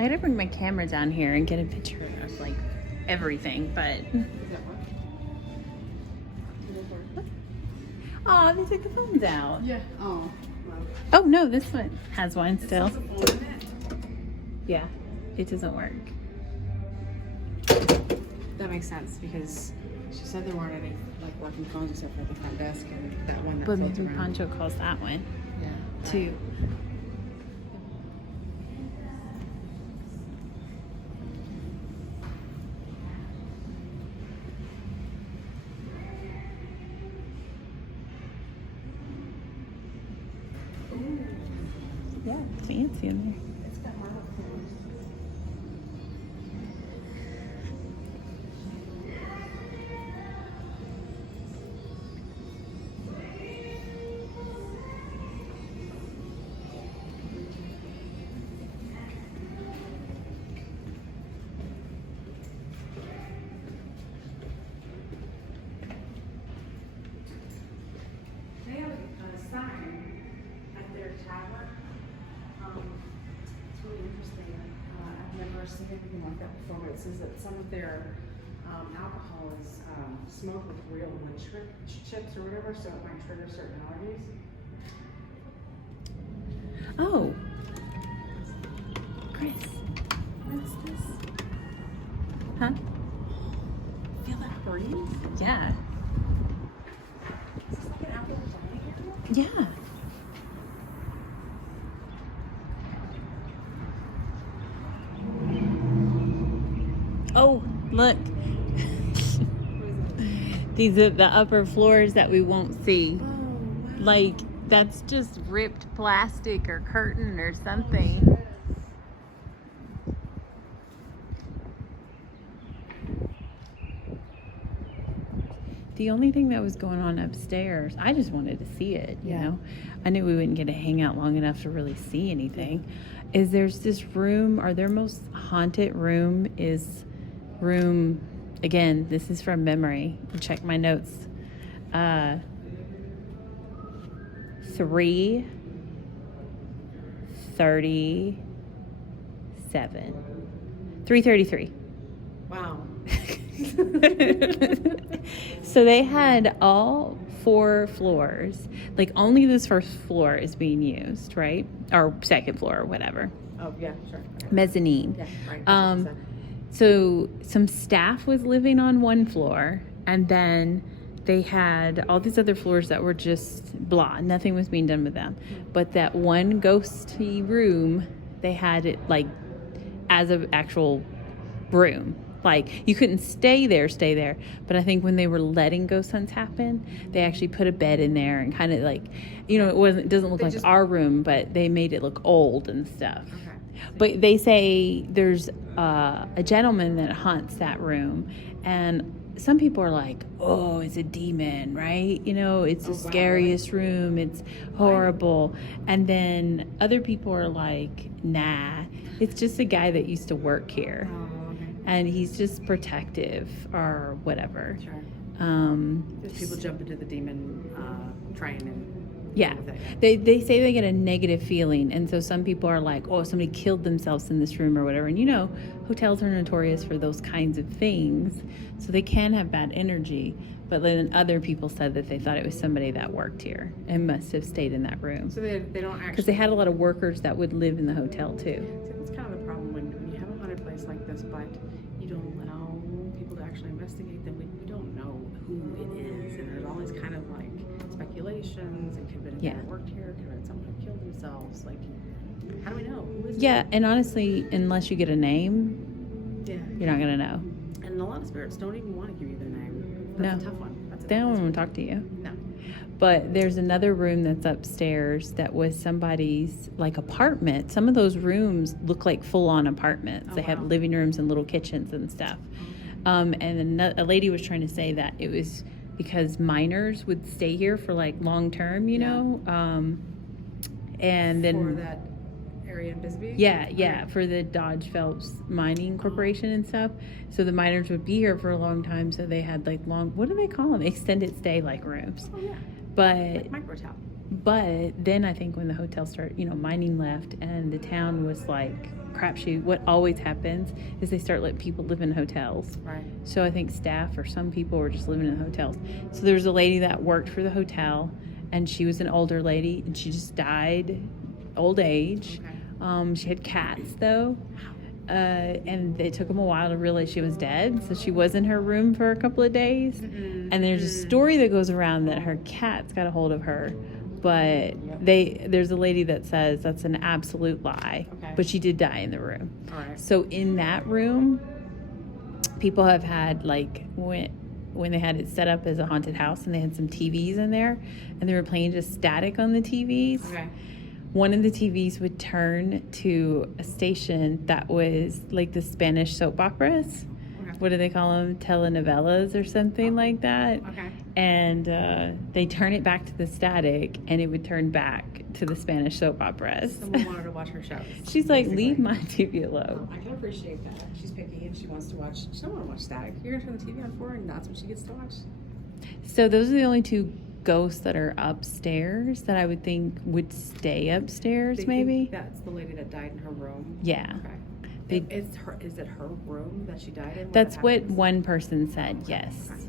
I gotta bring my camera down here and get a picture of like everything, but. Oh, they took the phones out. Yeah. Oh. Oh no, this one has one still. Yeah, it doesn't work. That makes sense because she said there weren't any like working phones except for the front desk and that one that But floats maybe around. Pancho calls that one Yeah. too. Yeah, it's fancy in there. It's got marble floors. They have a sign at their tower. It's really interesting. I've never seen anything like that before, but it says that some of their alcohol is smoked with real wood chips or whatever, so it might trigger certain allergies. Oh, Chris, what's this? Huh? Feel that breeze? Yeah. Is this like an outdoor dining area? Yeah. Oh, look. These are the upper floors that we won't see. Oh, wow. Like, that's just ripped plastic or curtain or something. The only thing that was going on upstairs, I just wanted to see it, you Yeah. know. I knew we wouldn't get to hang out long enough to really see anything. Is there's this room, or their most haunted room is room, again, this is from memory. Check my notes. 337. 333. Wow. So they had all 4 floors. Like, only this first floor is being used, right? Or second floor or whatever. Oh, yeah, sure. Mezzanine. Yeah, right. So some staff was living on one floor, and then they had all these other floors that were just blah. Nothing was being done with them. But that one ghosty room, they had it like as an actual room. Like, you couldn't stay there. But I think when they were letting ghost hunts happen, they actually put a bed in there and kind of like, you know, it doesn't look like our room, but they made it look old and stuff. Okay. But they say there's a gentleman that haunts that room, and some people are like, oh, it's a demon, right? You know, it's the scariest room. It's horrible. And then other people are like, nah, it's just a guy that used to work here. Oh, okay. And he's just protective or whatever. Sure. Um, People jump into the demon train and Yeah, they say they get a negative feeling, and so some people are like, oh, somebody killed themselves in this room or whatever. And you know, hotels are notorious for those kinds of things, so they can have bad energy. But then other people said that they thought it was somebody that worked here and must have stayed in that room. So they don't actually... Because they had a lot of workers that would live in the hotel too. See, that's kind of the problem when you have a haunted place like this, but you don't allow people to actually investigate them. We don't know who it is, and there's always kind of like speculations. It could have been a guy that worked here, it could have been someone who killed themselves. Like, how do we know? Who is it? Yeah, and honestly, unless you get a name, you're not gonna know. And a lot of spirits don't even want to give you their name. That's a tough one. They don't want to talk to you. No. But there's another room that's upstairs that was somebody's like apartment. Some of those rooms look like full-on apartments. They have living rooms and little kitchens and stuff. And a lady was trying to say that it was because miners would stay here for like long term, you know. And then for that area in Bisbee? Yeah, for the Dodge Phelps Mining Corporation and stuff. So the miners would be here for a long time, so they had like what do they call them? Extended stay like rooms. Oh, yeah. But Like microtown. But then I think when the hotel started, mining left, and the town was like crapshoot. What always happens is they start letting people live in hotels. Right. So I think staff or some people were just living in hotels. So there was a lady that worked for the hotel, and she was an older lady, and she just died old age. Okay. She had cats though. And it took them a while to realize she was dead, so she was in her room for a couple of days. And there's a story that goes around that her cats got a hold of her, but there's a lady that says that's an absolute lie. Okay. But she did die in the room. All right. So in that room, people have had, like, when they had it set up as a haunted house, and they had some TVs in there, and they were playing just static on the TVs. Okay. One of the TVs would turn to a station that was like the Spanish soap operas. Okay. What do they call them? Telenovelas or something like that. Okay. And they turn it back to the static, and it would turn back to the Spanish soap operas. Someone wanted to watch her shows. She's like, basically. leave my TV alone. I can appreciate that. She's picky and she wants to watch. She don't want to watch static. You're gonna turn the TV on for her, and that's what she gets to watch. So those are the only two ghosts that are upstairs that I would think would stay upstairs, They maybe. think that's the lady that died in her room. Yeah. Okay. Is it her room that she died in? when That's that what happens? one person said, yes. Okay.